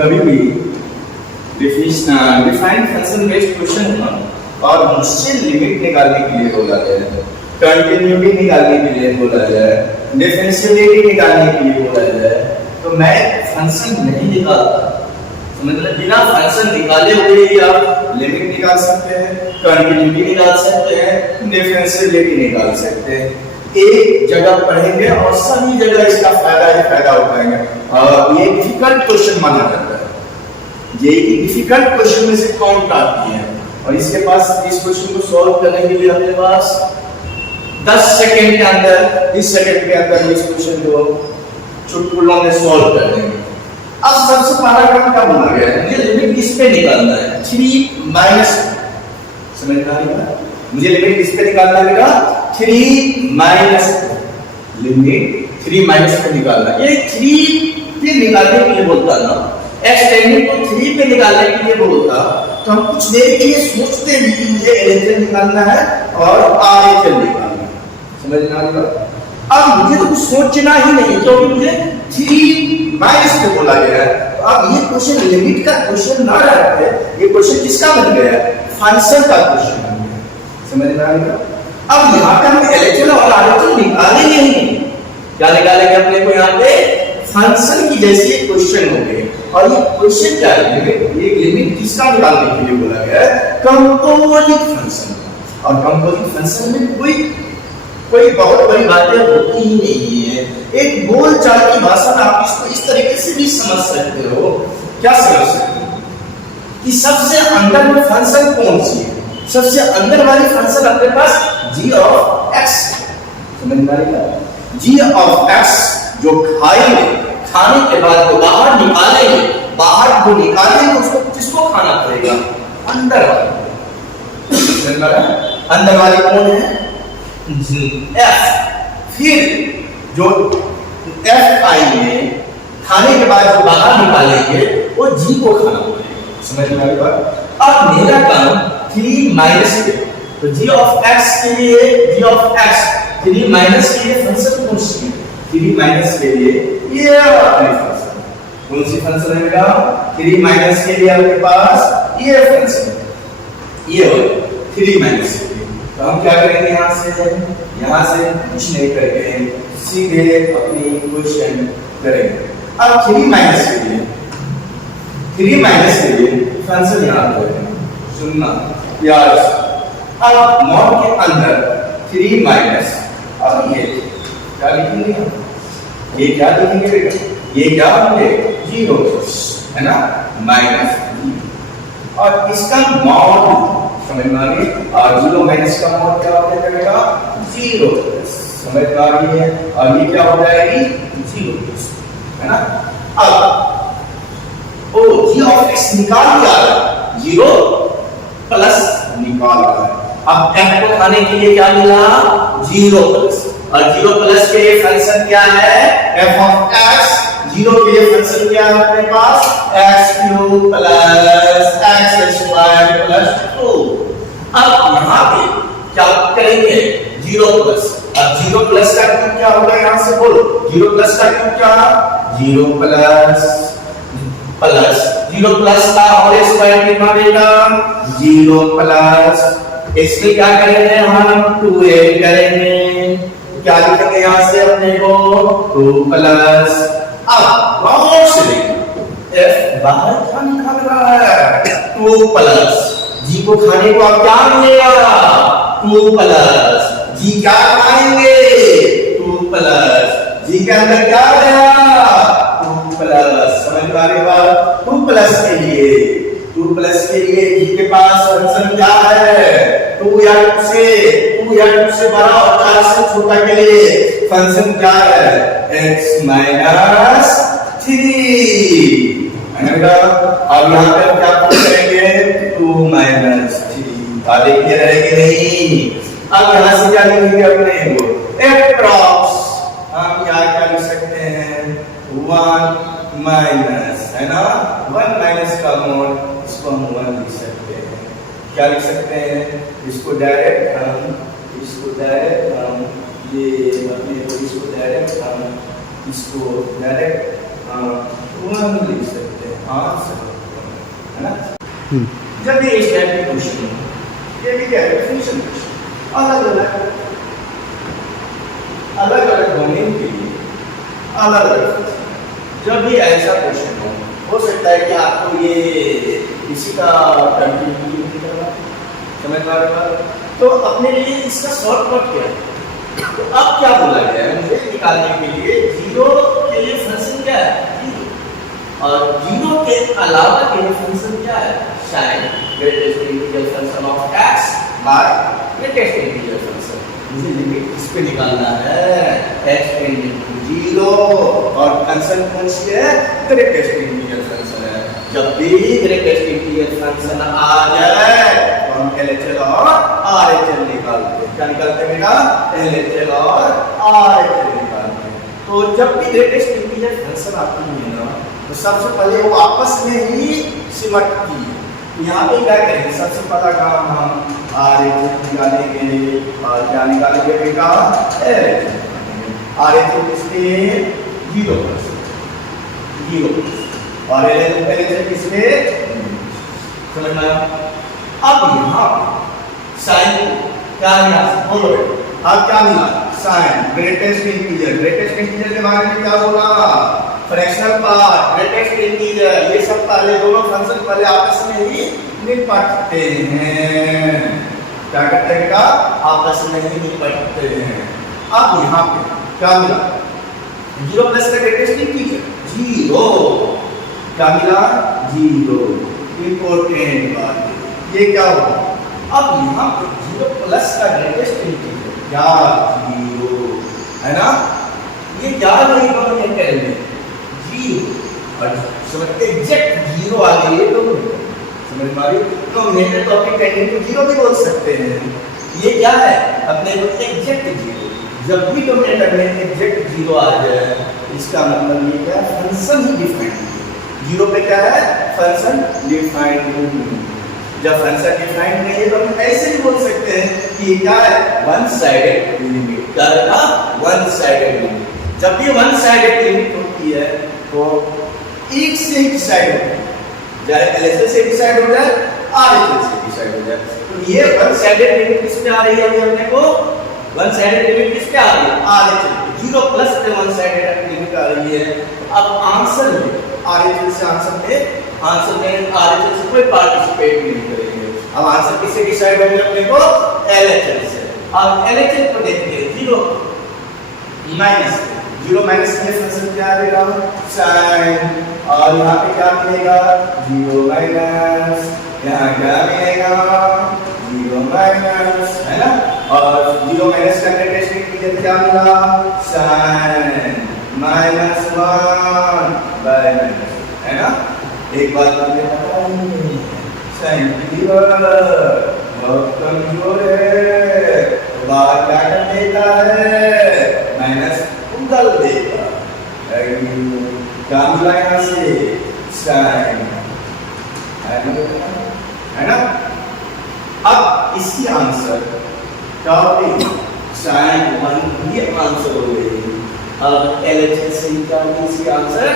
कभी भी defined function based question हुआ और मुझसे लिमिट निकालने के लिए बोला जाए, कंटिन्यूटी निकालने के लिए बोला जाए, डिफरेंशियलिटी निकालने के लिए बोला जाए, तो मैं फंक्शन नहीं निकालता। मतलब बिना फंक्शन निकाले हुए ही आप लिमिट निकाल सकते हैं, कंटिन्यूटी निकाल सकते हैं, डिफरेंशियलिटी निकाल सकते हैं। एक जगह पढ़ेंगे और सभी जगह इसका फायदा ही फायदा उठाएंगे। और ये डिफिकल्ट क्वेश्चन माना जाता है। ये डिफिकल्ट क्वेश्चन में से काउंट आती है और इसके पास इस क्वेश्चन को सॉल्व करने के लिए अपने पास 10 सेकंड के अंदर, 20 सेकंड के अंदर इस क्वेश्चन को चुटकुलों में सॉल्व कर देंगे। अब सबसे पहला काम क्या बोला गया है, मुझे लिमिट किस पे निकालना है, 3 माइनस, समझ में आ रहा है? मुझे लिमिट किस पे निकालना है, 3 माइनस, लिमिट 3 माइनस पे निकालना है। ये 3 पे निकालने के लिए बोलता ना, x टेंडिंग को 3 पे निकालने के लिए बोलता, तो हम कुछ देर के लिए सोचते हैं कि मुझे एलएचएल निकालना है और आरएचएल निकालना है। समझ में आ रहा है? अब मुझे तो कुछ सोचना ही नहीं, क्योंकि मुझे 3 माइनस पे बोला गया है। तो अब ये क्वेश्चन लिमिट का क्वेश्चन ना रहते, ये क्वेश्चन किसका बन गया है, फंक्शन का क्वेश्चन बन गया। समझ में आ रहा है? अब यहाँ पे हम एलएचएल और आरएचएल निकालेंगे ही नहीं, क्या निकालेंगे अपने को यहाँ पे फंक्शन की जैसे क्वेश्चन हो गए। और ये क्वेश्चन क्या है, ये लिमिट किसका निकालने के लिए बोला गया है, कंपोजिट फंक्शन का। और कंपोजिट फंक्शन में कोई बहुत बड़ी बातें होती ही नहीं है। एक बोल चाल की भाषा में आप इसको इस तरीके से भी समझ सकते हो। क्या समझ सकते हो कि सबसे अंदर में फंक्शन कौन सी है, सबसे अंदर वाली फंक्शन अपने पास g ऑफ x, समझ में आएगा? g ऑफ x जो खाएंगे, खाने के बाद जो बाहर निकालेंगे, बाहर जो निकालेंगे उसको किसको खाना पड़ेगा, अंदर वाली। समझ में आ रहा है? अंदर वाली कौन है, f। फिर जो f आएंगे, खाने के बाद जो बाहर निकालेंगे वो g को खाना पड़ेगा। समझ में आ रही बात? अब मेरा काम 3 माइनस के, तो g ऑफ x के लिए, g ऑफ x 3 माइनस के लिए फंक्शन कौन सी है, 3 माइनस के लिए ये अपनी फंक्शन कौन सी फंक्शन है मेरा, 3 माइनस के लिए आपके पास ये फंक्शन, ये हो 3 माइनस के लिए। तो हम क्या करेंगे, यहाँ से कुछ नहीं करके सीधे अपनी क्वेश्चन करेंगे। अब 3 माइनस के लिए, 3 माइनस के लिए फंक्शन यहाँ पर सुनना यार। अब मॉड के अंदर 3 माइनस, अब ये क्या लिखेंगे, ये क्या लिखेंगे, ये क्या होंगे 0 है ना, माइनस, और इसका मॉड समझ में आ रही है। और 0 माइनस का मॉड क्या हो जाएगा, 0, समझ में आ रही है। और ये क्या हो जाएगी 0, है ना। अब ओ g ऑफ x निकाल दिया, 0 प्लस निकाल रहा है। अब f को खाने के लिए क्या मिला, 0 प्लस, और 0 प्लस के लिए फंक्शन क्या है, f ऑफ x। 0 के लिए फंक्शन क्या है अपने पास, x³ प्लस x² प्लस 2। अब यहाँ पे क्या करेंगे, 0 प्लस, अब 0 प्लस का क्यूब क्या होगा, यहाँ से बोलो 0 प्लस का क्यूब क्या, 0 प्लस प्लस 0 प्लस का होल स्क्वायर कितना देगा, 0 प्लस, इसमें क्या करेंगे हम 2a करेंगे, क्या लिखेंगे यहाँ से अपने को 2 प्लस। अब बाहर से देखो f बाहर क्या निकाल रहा है, 2 प्लस, g को खाने को अब क्या मिलेगा, 2 प्लस, g क्या खाएंगे 2 प्लस, g के अंदर क्या गया 2 प्लस। समझ में आ रही बात, 2 प्लस के लिए, 2 प्लस के लिए g के पास फंक्शन क्या है, 2 या 2 से बड़ा और 4 से छोटा के लिए फंक्शन क्या है, x माइनस 3। अब यहाँ पर क्या करेंगे, 2 माइनस 3, आगे ये रहेगी नहीं। अब यहाँ से क्या लिखेंगे अपने को, एप्रॉक्स, हम क्या लिख सकते हैं 1 माइनस, है ना, 1 माइनस का मोड, इसको हम 1 लिख सकते हैं। क्या लिख सकते हैं, इसको डायरेक्ट हम ये अपने इसको डायरेक्ट हम 1 लिख सकते हैं। आंसर, है ना। जब भी इस टाइप के क्वेश्चन हो, ये भी क्या है, डेफिनेशन क्वेश्चन, अलग अलग डोमेन के लिए अलग अलग। जब भी ऐसा क्वेश्चन हो सकता है कि आपको ये किसी का कंटिन्यूटी नहीं करना, समझ पा रहे हो, तो अपने लिए इसका शॉर्टकट क्या है। तो अब क्या बोला गया है मुझे निकालने के लिए, जीरो के लिए फंक्शन क्या है, जीरो, और जीरो के अलावा के लिए फंक्शन क्या है, sine greatest integer function of x by greatest integer function. मुझे लिमिट इस पे निकालना है, x टेंडिंग टू जीरो, और फंक्शन कौन सी है, ग्रेटेस्ट इंटीजर फंक्शन है। जब भी ग्रेटेस्ट इंटीजर फंक्शन आ जाए तो हम LHL और RHL निकालते हैं। क्या निकालते हैं बेटा, LHL और RHL निकालते हैं। तो जब भी ग्रेटेस्ट इंटीजर फंक्शन आती है ना, तो सबसे पहले वो आपस में ही सिमटती है। यहाँ पे क्या करेंगे, सबसे पहला काम हम RHL निकालेंगे, और क्या निकालेंगे बेटा, LHL। RHL किसके, 0%, 0%, और LHL किसके, समझना। अब यहाँ साइन क्या मिला, बोलो अब क्या मिला, sine greatest integer. Greatest integer के बारे में क्या बोला, फ्रैक्शनल पार्ट, ग्रेटेस्ट इंटीजर, ये सब पहले दोनों फंक्शन पहले आपस में ही निपटते हैं। क्या करते हैं बेटा, आपस में ही निपटते हैं। अब यहाँ पे क्या मिला, 0 प्लस का ग्रेटेस्ट इंटीजर 0, क्या मिला, 0। इंपॉर्टेंट बात है, ये क्या होगा, अब यहाँ पे 0 प्लस का ग्रेटेस्ट इंटीजर क्या, 0, है ना। ये क्या नहीं दोनों क्या करेंगे, 0, और समझ एग्जैक्ट 0 आ गई तो समझ मारी, तो मेरे टॉपिक कहेंगे तो 0 भी बोल सकते हैं। ये क्या है, अपने को एग्जैक्ट 0, जब भी डोमिनेटर में एग्जैक्ट 0 आ जाए, इसका मतलब ये क्या, फंक्शन ही डिफाइंड। 0 पे क्या है, फंक्शन डिफाइंड। जब फंक्शन डिफाइंड नहीं है तो हम ऐसे भी बोल सकते हैं कि क्या है, वन साइडेड लिमिट। क्या है, वन साइडेड लिमिट। जब भी वन साइडेड लिमिट होती है तो एक से ही डिसाइड होता है, चाहे LHL से डिसाइड हो जाए, RHL से डिसाइड हो जाए। तो ये वन साइडेड लिमिट किस पे आ रही है, अभी अपने को वन साइडेड लिमिट किस पे आ रही है, RHL। 0 प्लस पे वन साइडेड लिमिट आ रही है। अब आंसर में RHL से आंसर में RHL से कोई पार्टिसिपेट नहीं करेंगे। अब आंसर किससे डिसाइड होगा अपने को, LHL से। अब LHL को देखते हैं, 0 माइनस, 0 माइनस में फंक्शन क्या आएगा, साइन, और यहाँ पे क्या मिलेगा, 0 माइनस, यहाँ क्या मिलेगा, 0 माइनस, है ना। और 0 माइनस का ग्रेटेस्ट इंटीजर क्या मिला, साइन -1 बाय माइनस, है ना। एक बात मुझे पता नहीं, साइंटिफिक बहुत कमजोर है, बात क्या कर देता है, माइनस उगल देगा, क्या मिला यहाँ से, साइन, है ना। अब इसकी आंसर क्या होगी, साइन 1 ये आंसर हो गई। अब LHL से निकालने इसकी आंसर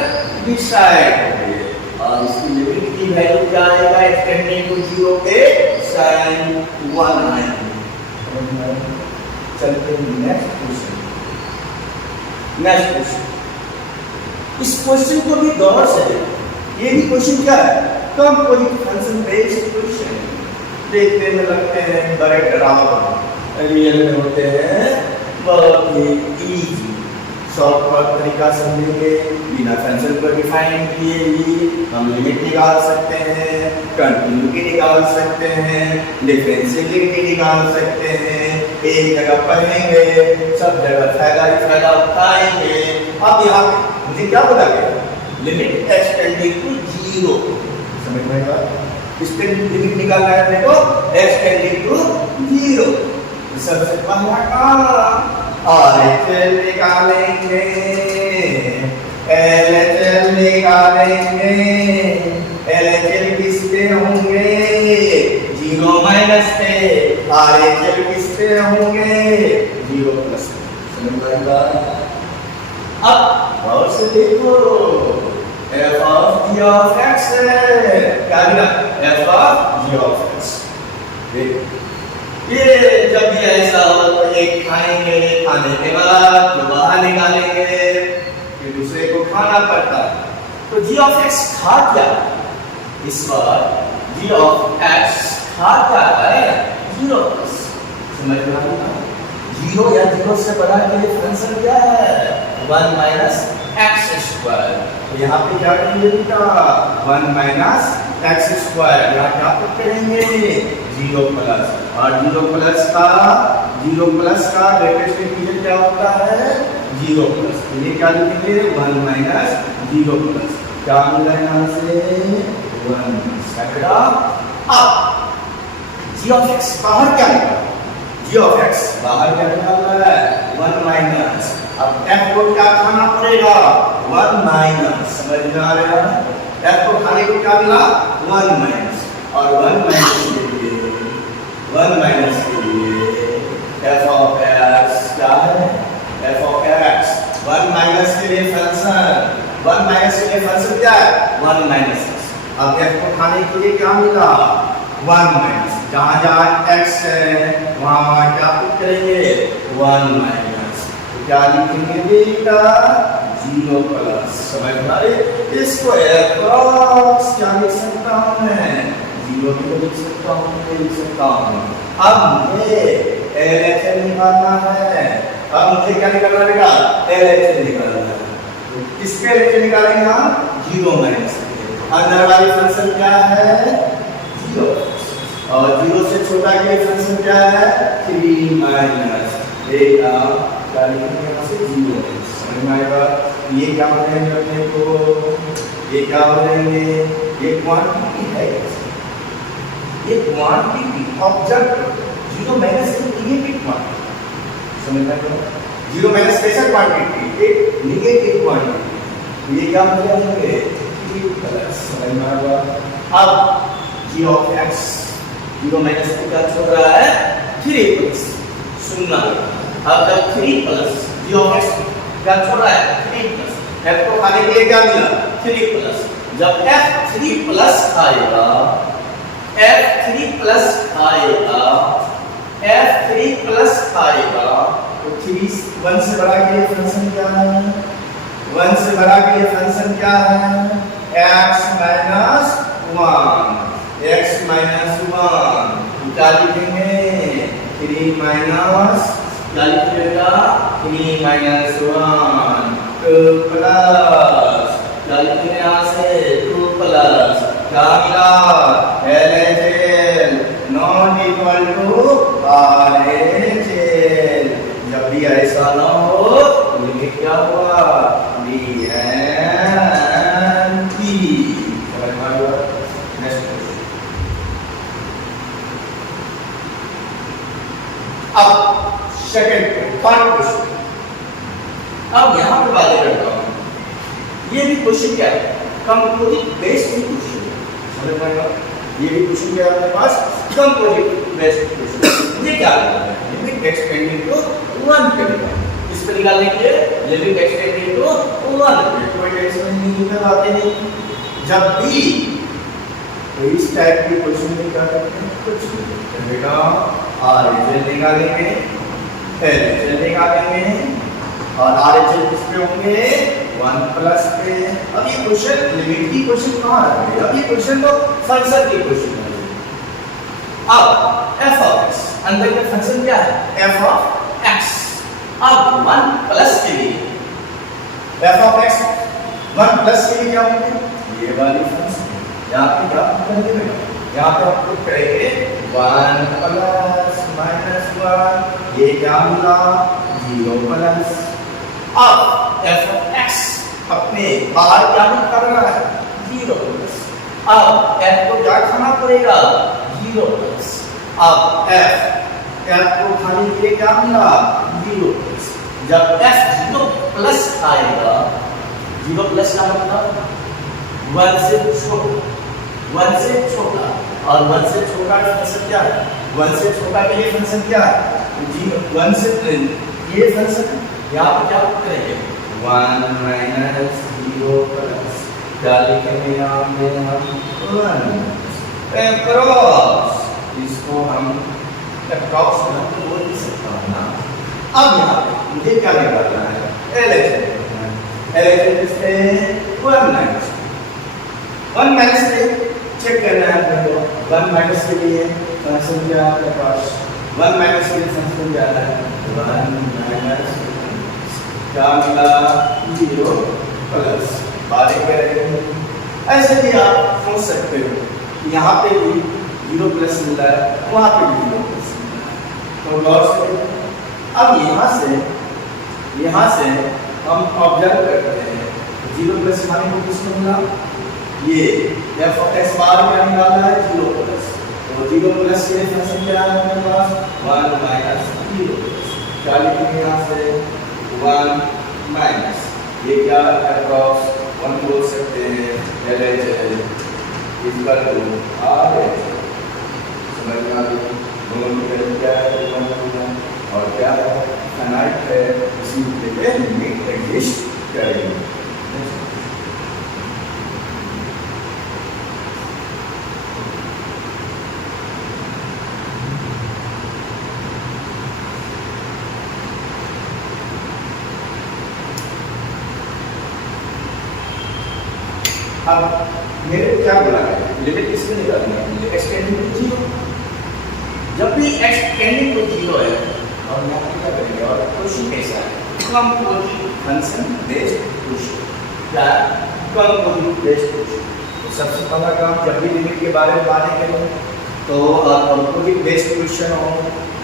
डिसाइड हो गई, और इसकी लिमिट की वैल्यू क्या आएगा, एक्सटेंडिंग टू 0 पे साइन 1 आएगी। चलते हैं नेक्स्ट क्वेश्चन। इस क्वेश्चन को भी गौर से देखो, ये भी क्वेश्चन क्या है, कंपोजिट फंक्शन बेस्ड क्वेश्चन। देखने में लगते हैं बड़े डरावना, रियल में होते हैं बहुत ही इजी। शॉर्टकट तरीका समझेंगे, बिना फंक्शन को डिफाइन किए ही हम लिमिट निकाल सकते हैं, कंटिन्यूटी निकाल सकते हैं, डिफरेंशिएबिलिटी निकाल सकते हैं। एक जगह पढ़ेंगे, सब जगह फायदा ही फायदा उठाएंगे। अब यहाँ पे मुझे क्या बोला गया, लिमिट एक्सटेंडिंग टू 0, समझ में आया, इसके लिमिट निकालना है अपने को, एक्सटेंडिंग टू 0। सबसे पहला काम RHL निकालेंगे, LHL निकालेंगे। LHL किस पे होंगे, 0 माइनस पे, RHL किस पे होंगे, 0 प्लस पे। समझ में आया। अब और से देखो, f of g of x है, क्या दिया f of g of x. ये जब भी ऐसा हो तो एक खाएंगे, खाने के बाद जो बाहर निकालेंगे फिर दूसरे को खाना पड़ता है। तो जी ऑफ एक्स खा क्या, इस बार जी ऑफ एक्स खा क्या है, जीरो। समझ में आया, जीरो या जीरो से बड़ा के लिए फंक्शन क्या है, 1 माइनस एक्स स्क्वायर। तो यहाँ पे क्या करेंगे बेटा, 1 माइनस एक्स स्क्वायर, यहाँ क्या पुट करेंगे, जीरो प्लस, और जीरो प्लस का लेटेस्ट इंटीजर क्या होता है, जीरो प्लस। ये क्या लिखेंगे, 1 माइनस जीरो प्लस, क्या मिला यहाँ से 1। अब जी ऑफ एक्स बाहर क्या निकाला, जी ऑफ एक्स बाहर क्या निकाला है, 1 माइनस। अब एफ को क्या खाना पड़ेगा, 1 माइनस। समझ में आ रहा है, एफ को खाने को क्या मिला, 1 माइनस, और 1 माइनस के लिए एफ ऑफ एक्स क्या है, एफ ऑफ एक्स 1 माइनस के लिए फंक्शन, 1 माइनस के लिए फंक्शन क्या है, 1 माइनस। अब एफ को खाने के लिए क्या मिला, 1 माइनस, जहां जहां x है वहां क्या पुट करेंगे, 1 माइनस। तो क्या लिखेंगे बेटा, जीरो प्लस। समझ में आ रही, इसको अप्रॉक्स क्या लिख सकता हूं मैं, जीरो भी लिख सकता हूं, लिख सकता हूं। अब मुझे LHS निकालना है, अब मुझे क्या निकालना बेटा, LHS निकालना है। तो किसके LHS निकालेंगे हम, जीरो माइनस। अंदर वाली फंक्शन क्या है, जीरो, और जीरो से छोटा के लिए फंक्शन क्या है, 3 माइनस क्या लिखेंगे यहाँ से, जीरो। समझ में आएगा, ये क्या हो जाएंगे अपने को, ये क्या हो जाएंगे, ये क्वांटिटी है, ये quantity object, zero minus negative quantity. समझ में आएगा, जीरो माइनस कैसा क्वांटिटी, एक निगेटिव क्वांटिटी। ये क्या हो जाएंगे, समझ में आ गया। अब जी ऑफ एक्स जीरो माइनस को क्या छोड़ रहा है, 3 प्लस, सुनना। अब जब 3 प्लस जी ऑफ एक्स क्या छोड़ रहा है, 3 प्लस, एफ को खाने के लिए क्या मिला, 3 प्लस। जब एफ 3 प्लस आएगा, एफ 3 प्लस आएगा, एफ 3 प्लस आएगा, तो 3 1 से बड़ा के लिए फंक्शन क्या है, 1 से बड़ा के लिए फंक्शन क्या है, x माइनस 1, x माइनस 1। क्या लिखेंगे, 3 माइनस, क्या लिखिएगा, 3 माइनस 1, 2 प्लस, क्या लिखेंगे यहाँ से, 2 प्लस, क्या मिला, LHS not equal to RHS। जब भी ऐसा ना हो तो ये क्या हुआ, अब सेकंड थर्ड क्वेश्चन, अब यहां पे बातें करता हूं। ये भी क्वेश्चन क्या है, कंपोजिट बेस्ड क्वेश्चन। समझ में आया, ये भी क्वेश्चन क्या है आपके पास, कंपोजिट बेस्ड क्वेश्चन। मुझे क्या करना है, लिमिट एक्सटेंडिंग टू 1 पे निकालना। इस पे निकालने के लिए लिमिट एक्सटेंडिंग टू 1 पे, कोई टेंशन नहीं है, बातें नहीं। जब भी तो इस टाइप की क्वेश्चन में क्या करते हैं, कुछ बेटा RHS निकालेंगे, LHS निकालेंगे, और RHS किस पे होंगे, 1 प्लस पे। अब ये क्वेश्चन लिमिट की क्वेश्चन कहाँ रखेंगे, अब ये क्वेश्चन तो फंक्शन की क्वेश्चन है। अब f ऑफ x, अंदर का फंक्शन क्या है, f ऑफ x। अब 1 प्लस के लिए f ऑफ x 1 प्लस के लिए क्या होंगे, ये वाली फंक्शन। यहाँ पे क्या करेंगे बेटा, यहाँ पे आप पुट करेंगे 1 प्लस माइनस 1, ये क्या मिला, 0 प्लस। अब f ऑफ x अपने बाहर क्या कर रहा है, 0 प्लस। अब f को क्या खाना पड़ेगा, 0 प्लस। अब f को खाने के लिए क्या मिला, 0 प्लस। जब f 0 प्लस आएगा, 0 प्लस का मतलब 1 से छोटा, 1 से छोटा, और 1 से छोटा का फंक्शन क्या है, 1 से छोटा के लिए फंक्शन क्या है, 1 से ये फंक्शन यहाँ पे क्या करेंगे, 1 माइनस 0 प्लस। क्या लिखेंगे यहाँ पे हम 1 अप्रॉक्स, इसको हम अप्रॉक्स बोल नहीं सकता हूँ ना। अब यहाँ पे मुझे क्या निकालना है, LHS से 1 माइनस से चेक करना है अपने को। 1 माइनस के लिए फंक्शन क्या है आपके पास, 1 माइनस के लिए फंक्शन क्या है 1 माइनस, क्या मिला 0 प्लस, बात करेंगे। ऐसे भी आप सोच सकते हो, यहाँ पे भी 0 प्लस मिल रहा है, वहाँ पे भी 0 प्लस मिल रहा है, तो गौर से अब यहाँ से हम ऑब्जर्व करते हैं 0 प्लस माने को किसको मिला, ये f ऑफ x बार क्या निकालना है 0 प्लस, तो 0 प्लस के फंक्शन क्या है हमारे पास 1 माइनस 0, क्या लिखेंगे यहाँ से 1 माइनस, ये क्या अप्रॉक्स 1 बोल सकते हैं, LHS इक्वल टू RH, समझ में आ गई, दोनों की वैल्यू क्या है और क्या है फाइनाइट है, इसी के लिमिट एग्जिस्ट करेगी। अब मेरे को क्या बोला है, लिमिट किसमें निकालनी है, मुझे x टेंडिंग टू 0, जब भी x टेंडिंग टू 0 है और यहाँ पे क्या करेंगे, और क्वेश्चन कैसा है, कंपोजिट फंक्शन बेस्ड क्वेश्चन, क्या कंपोजिट बेस्ड क्वेश्चन। तो सबसे पहला काम जब भी लिमिट के बारे में बातें करें तो कंपोजिट बेस्ड क्वेश्चन हो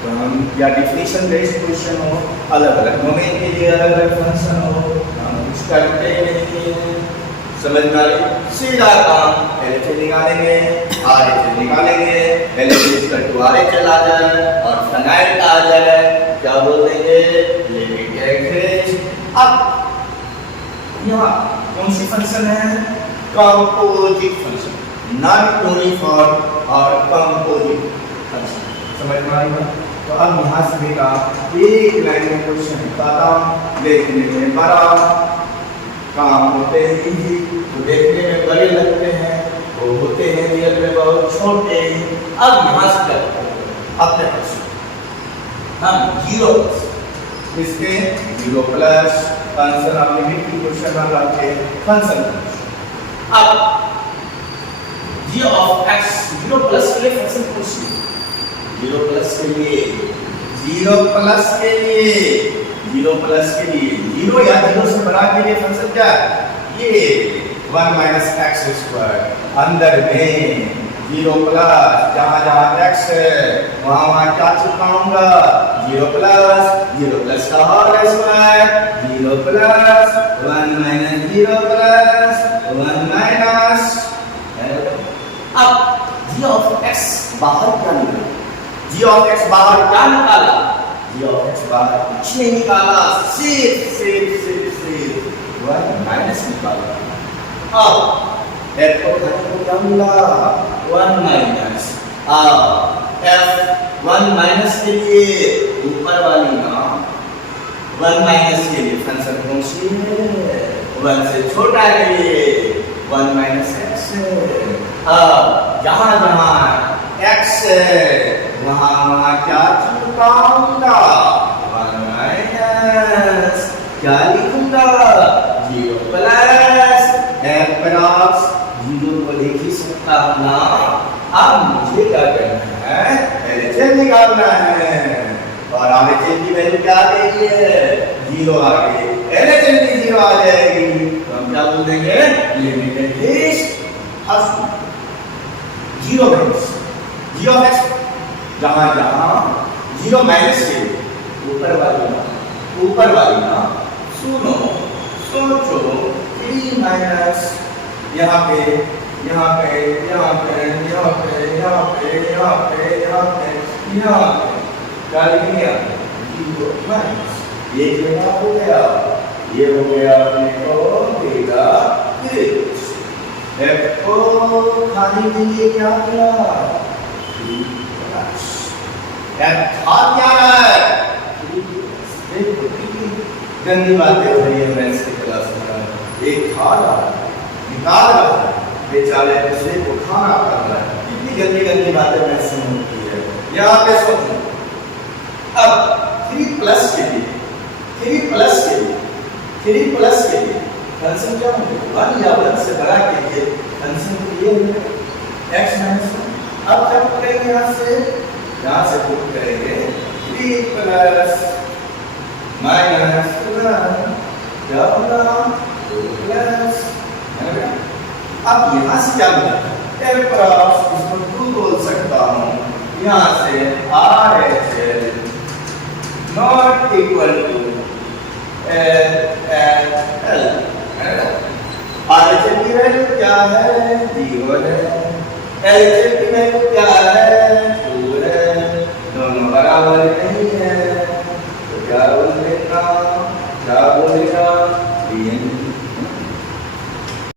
तो हम, या डिफिनेशन बेस्ड क्वेश्चन हो, अलग अलग डोमेन के लिए अलग अलग फंक्शन हो, हम कुछ करते हैं, समझ में आ गई, सीधा काम LHS निकालेंगे, RH निकालेंगे, LHS का RH आ जाए और फाइनाइट आ जाए, क्या बोल देंगे लिमिट एग्जिस्ट। अब यहाँ कौन सी फंक्शन है, कंपोजिट फंक्शन, नॉन यूनिफॉर्म और कंपोजिट फंक्शन, समझ में आई। तो अब यहाँ से बेटा एक लाइन में क्वेश्चन बताता, देखने में बड़ा काम होते हैं, तो देखने में बड़े लगते हैं, वो होते हैं रियल में बहुत छोटे। अब यहाँ से करते हैं अपने पास हम 0 प्लस, इसके 0 प्लस फंक्शन आप लिमिट की क्वेश्चन में लाते हैं फंक्शन। अब g ऑफ x 0 प्लस के लिए फंक्शन पूछिए, 0 प्लस के लिए 0 प्लस के लिए 0 प्लस के लिए 0 या 0 से बड़ा के लिए फंक्शन क्या है, ये 1 माइनस एक्स स्क्वायर, अंदर में 0 प्लस, जहाँ जहाँ x है वहाँ वहाँ क्या चिपकाऊंगा 0 प्लस का whole square, 0 plus 1 minus 0 plus 1 minus. अब g ऑफ x बाहर क्या निकला, g ऑफ x बाहर क्या निकाला, g ऑफ x बाहर कुछ नहीं निकाला, सिर्फ 1 माइनस निकाला। अब f को क्या मिला 1 माइनस, अब f 1 माइनस के लिए ऊपर वाली ना 1 माइनस के लिए फंक्शन कौन सी है, 1 से छोटा के लिए 1 माइनस x है। अब जहाँ जहाँ x है वहाँ वहाँ क्या चिपकाऊंगा 1 माइनस, क्या लिखूंगा 0 प्लस, अप्रॉक्स 0 को लिख ही सकता हूँ ना। अब मुझे क्या करना है, LHS निकालना है, और RHS की वैल्यू क्या आ गई है 0 आ गई, LHS भी 0 आ जाएगी, तो हम क्या बोल देंगे limit exist. 0 minus g of x, जहाँ जहाँ 0 माइनस के ऊपर वाली ना सुनो सोचो 3 माइनस, यहाँ पे यहाँ पे यहाँ पे यहाँ पे यहाँ पे यहाँ पे यहाँ पे यहाँ पे क्या लिखेंगे 0 माइनस, ये क्या हो गया, ये हो गया अपने को देगा f को खाने के लिए क्या किया f खा क्या है, गंदी बातें हो रही है मैथ्स की क्लास में, एक खा रहा है निकाल रहा है, बेचारे दूसरे को खाना कर रहा है। कितनी गंदी गंदी बातें मैं सुनती है। यहाँ पे सुनो, अब 3 प्लस के लिए, 3 प्लस के लिए, 3 प्लस के लिए फंक्शन क्या होगा? 1 या 1 से बड़ा के लिए फंक्शन ये है x माइनस 1। अब क्या करेंगे? यहाँ से पुट करेंगे 3 प्लस माइनस 1 क्या होगा? 2 प्लस। अब यहाँ से क्या मिला? एल क्रॉस, इसको 2 बोल सकता हूँ। यहाँ से R H L not equal to L L. R H L की वैल्यू क्या है? 0 है। एल एच एल की वैल्यू क्या है? 2 है। दोनों बराबर नहीं है तो क्या बोलेगा? क्या बोलेगा?